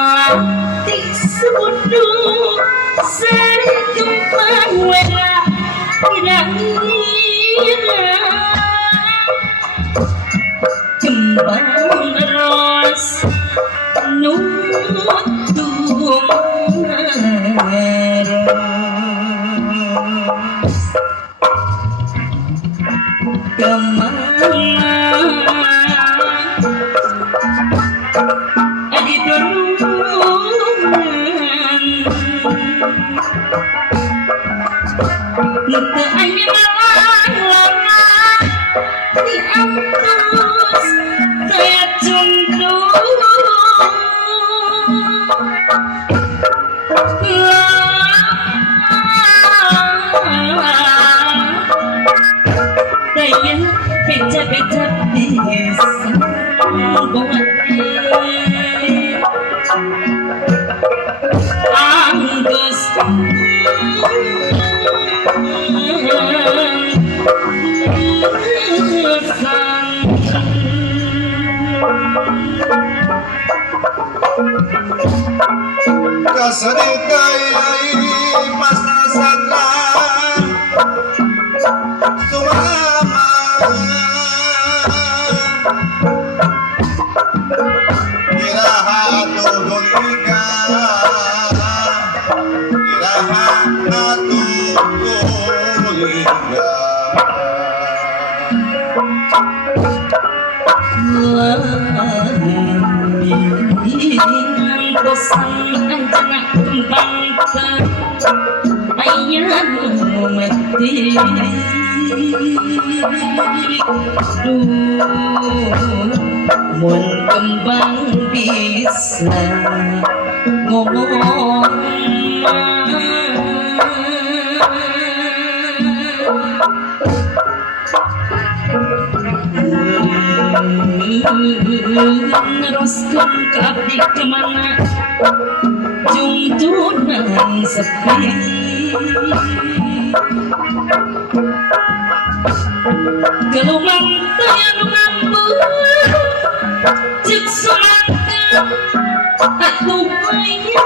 Ati sudu sari kembang wera ira-ira kembang ros nutung kemana adi dorungan nete anyang-anyang di ampus saya cundung saya beca-beca bisa buat Anggus Kasaditai pas nasana sumama iraha tuhuliga iraha tuhuliga bosan anak kembang ayah mati mun kembang bisa ngomong neruskan ke abdi kemana juntunan sepi gelungan tanya ngambul cek semangka atuh ayah